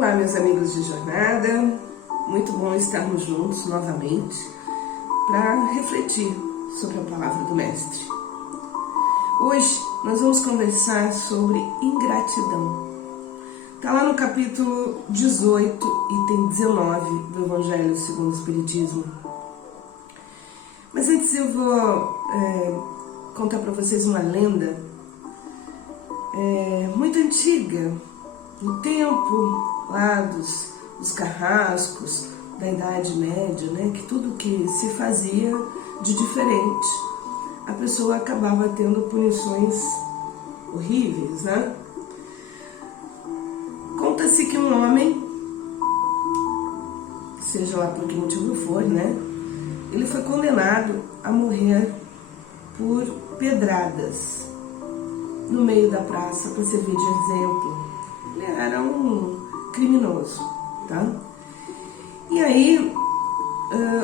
Olá, meus amigos de jornada, muito bom estarmos juntos novamente para refletir sobre a palavra do Mestre. Hoje nós vamos conversar sobre ingratidão. Está lá no capítulo 18, item 19 do Evangelho segundo o Espiritismo. Mas antes eu vou contar para vocês uma lenda muito antiga, no tempo lá dos carrascos, da Idade Média, né? Que tudo que se fazia de diferente, a pessoa acabava tendo punições horríveis, né? Conta-se que um homem, seja lá por que motivo for, né? Ele foi condenado a morrer por pedradas no meio da praça para servir de exemplo. Ele era um criminoso, tá? E aí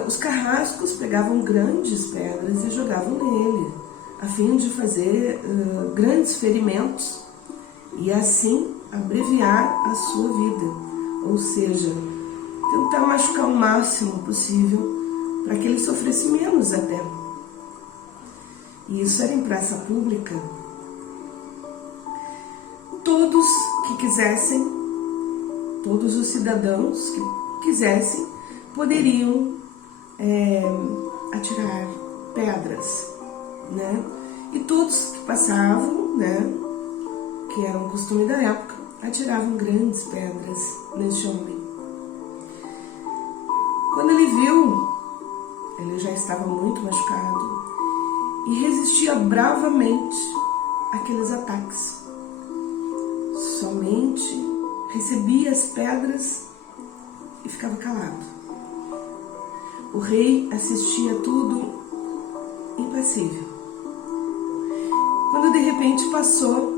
os carrascos pegavam grandes pedras e jogavam nele, a fim de fazer grandes ferimentos e assim abreviar a sua vida, ou seja, tentar machucar o máximo possível para que ele sofresse menos até. E isso era em praça pública. Todos que quisessem, todos os cidadãos que quisessem, poderiam atirar pedras, né? E todos que passavam, né, que era um costume da época, atiravam grandes pedras neste homem. Quando ele viu, ele já estava muito machucado e resistia bravamente àqueles ataques. Somente recebia as pedras e ficava calado. O rei assistia tudo impassível. Quando de repente passou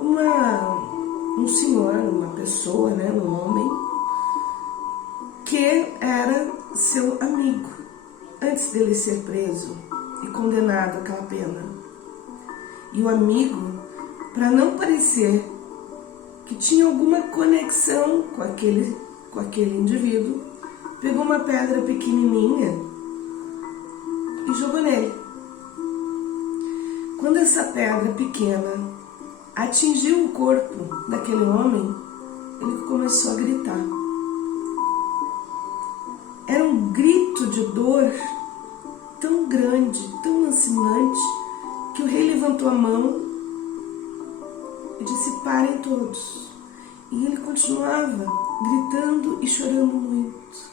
um senhor, uma pessoa, né, um homem, que era seu amigo, antes dele ser preso e condenado àquela pena. E o amigo, para não parecer que tinha alguma conexão com aquele indivíduo, pegou uma pedra pequenininha e jogou nele. Quando essa pedra pequena atingiu o corpo daquele homem, ele começou a gritar. Era um grito de dor tão grande, tão lancinante, que o rei levantou a mão e disse: parem todos. E ele continuava gritando e chorando muito.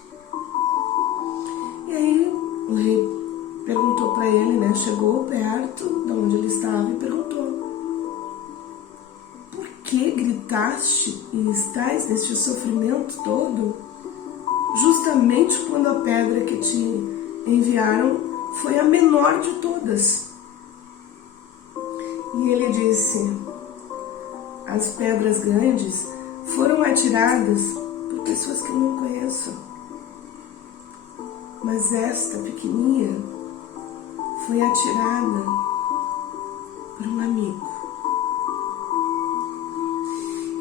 E aí o rei perguntou para ele, né? Chegou perto de onde ele estava e perguntou: por que gritaste e estás neste sofrimento todo, justamente quando a pedra que te enviaram foi a menor de todas? E ele disse: as pedras grandes foram atiradas por pessoas que eu não conheço, mas esta pequenininha foi atirada por um amigo.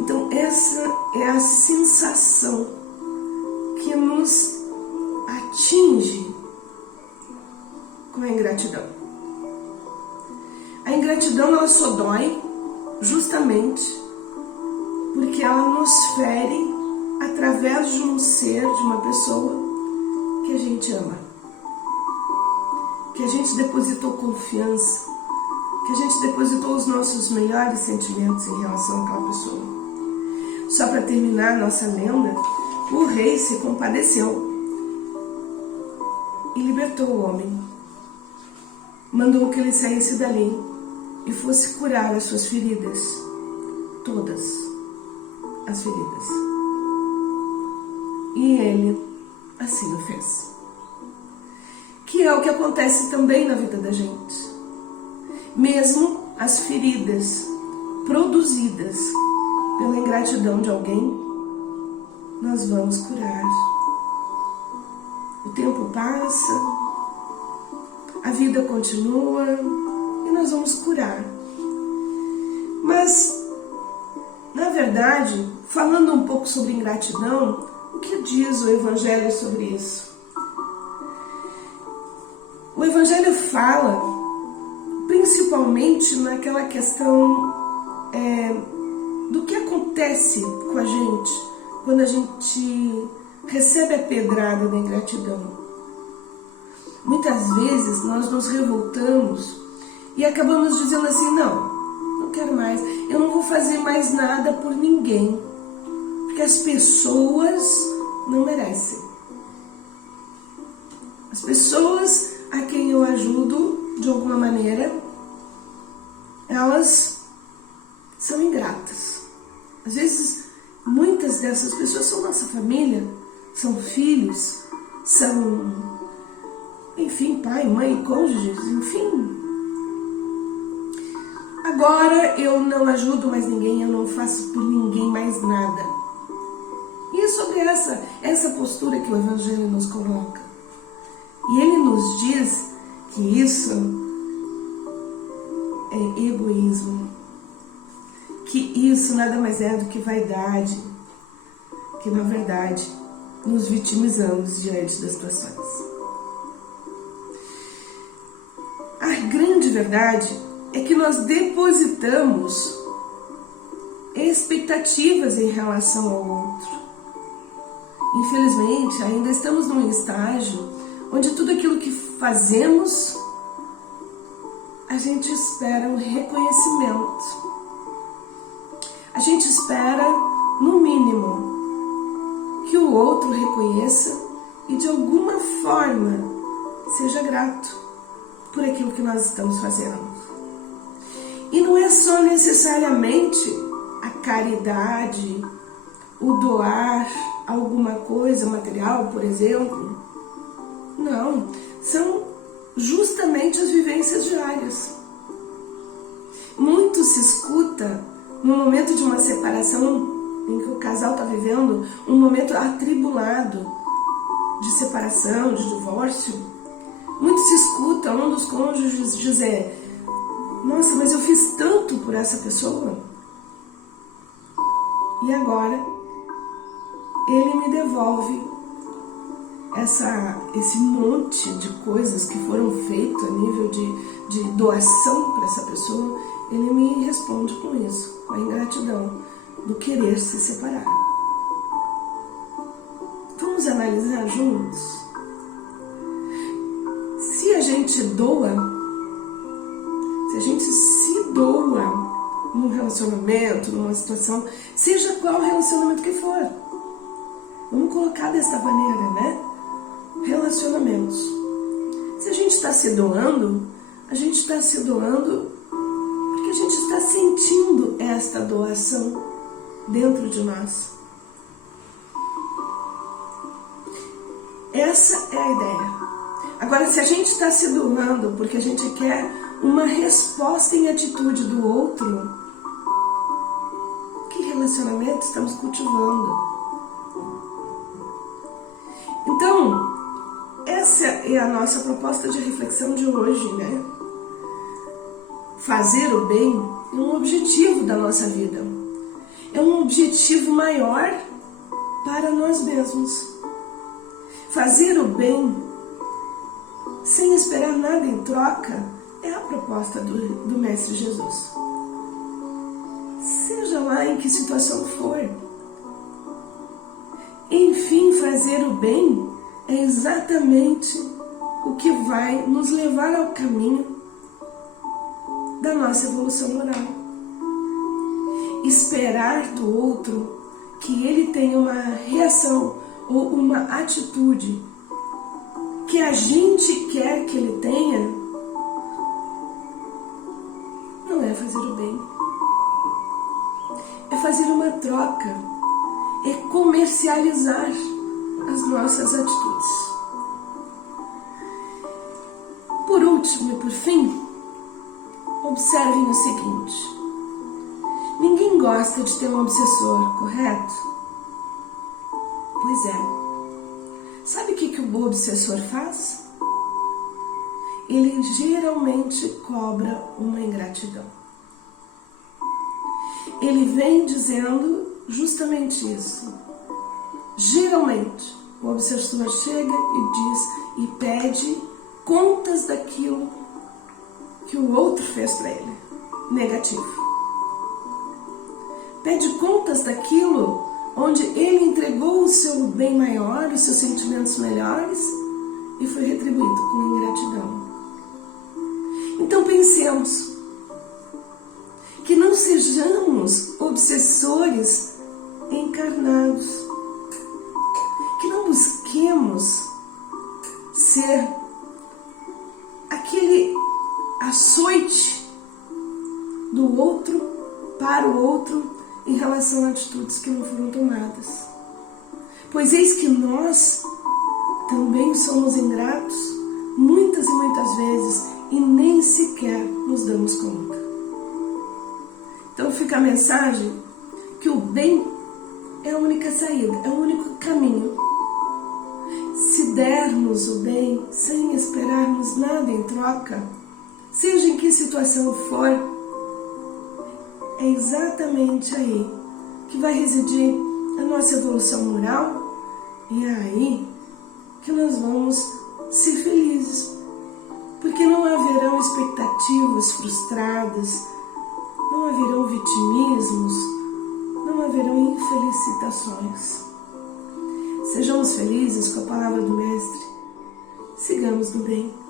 Então essa é a sensação que nos atinge com a ingratidão. A ingratidão, ela só dói justamente porque ela nos fere através de um ser, de uma pessoa que a gente ama, que a gente depositou confiança, que a gente depositou os nossos melhores sentimentos em relação àquela pessoa. Só para terminar a nossa lenda, o rei se compadeceu e libertou o homem. Mandou que ele saísse dali e fosse curar as suas feridas, todas as feridas. E ele assim o fez. Que é o que acontece também na vida da gente. Mesmo as feridas produzidas pela ingratidão de alguém, nós vamos curar. O tempo passa, a vida continua e nós vamos curar. Mas, na verdade, falando um pouco sobre ingratidão, o que diz o Evangelho sobre isso? O Evangelho fala principalmente naquela questão do que acontece com a gente quando a gente recebe a pedrada da ingratidão. Muitas vezes nós nos revoltamos e acabamos dizendo assim, não quero mais, eu não vou fazer mais nada por ninguém, porque as pessoas não merecem. As pessoas a quem eu ajudo de alguma maneira, elas são ingratas. Às vezes, muitas dessas pessoas são nossa família, são filhos, são, enfim, pai, mãe, cônjuges, enfim. Agora eu não ajudo mais ninguém, eu não faço por ninguém mais nada. E é sobre essa postura que o Evangelho nos coloca. E ele nos diz que isso é egoísmo, que isso nada mais é do que vaidade, que na verdade nos vitimizamos diante das situações. A grande verdade é que nós depositamos expectativas em relação ao outro. Infelizmente, ainda estamos num estágio onde tudo aquilo que fazemos, a gente espera um reconhecimento. A gente espera, no mínimo, que o outro reconheça e de alguma forma seja grato por aquilo que nós estamos fazendo. E não é só necessariamente a caridade, o doar alguma coisa material, por exemplo. Não, são justamente as vivências diárias. Muito se escuta no momento de uma separação em que o casal está vivendo um momento atribulado de separação, de divórcio. Muito se escuta um dos cônjuges dizer: nossa, mas eu fiz tanto por essa pessoa e agora ele me devolve esse monte de coisas que foram feitas a nível de doação para essa pessoa. Ele me responde com isso, com a ingratidão do querer se separar. Vamos analisar juntos? Se a gente doa, se a gente se doa num relacionamento, numa situação, seja qual relacionamento que for, vamos colocar dessa maneira, né? Relacionamentos. Se a gente está se doando, a gente está se doando porque a gente está sentindo esta doação dentro de nós. Essa é a ideia. Agora, se a gente está se doando porque a gente quer uma resposta em atitude do outro, que relacionamento estamos cultivando? Então, essa é a nossa proposta de reflexão de hoje, né? Fazer o bem é um objetivo da nossa vida. É um objetivo maior para nós mesmos. Fazer o bem sem esperar nada em troca é a proposta do Mestre Jesus. Seja lá em que situação for. Enfim, fazer o bem é exatamente o que vai nos levar ao caminho da nossa evolução moral. Esperar do outro que ele tenha uma reação ou uma atitude que a gente quer que ele tenha, não é fazer o bem. É fazer uma troca, é comercializar as nossas atitudes. Por último e por fim, observem o seguinte: ninguém gosta de ter um obsessor, correto? Pois é. Sabe o que o obsessor faz? Ele geralmente cobra uma ingratidão. ele vem dizendo justamente isso. Geralmente, o obsessor chega e diz e pede contas daquilo que o outro fez para ele, negativo. Pede contas daquilo onde ele entregou o seu bem maior, os seus sentimentos melhores e foi retribuído com ingratidão. Então pensemos que não sejamos obsessores encarnados, que não busquemos ser aquele açoite do outro para o outro em relação a atitudes que não foram tomadas. Pois eis que nós também somos ingratos muitas e muitas vezes e nem sequer nos damos conta. Então fica a mensagem que o bem é a única saída, é o único caminho. Se dermos o bem sem esperarmos nada em troca, seja em que situação for, é exatamente aí que vai residir a nossa evolução moral e é aí que nós vamos ser felizes, porque não haverão expectativas frustradas, não haverão vitimismos, não haverão infelicitações. Sejamos felizes com a palavra do Mestre, sigamos no bem.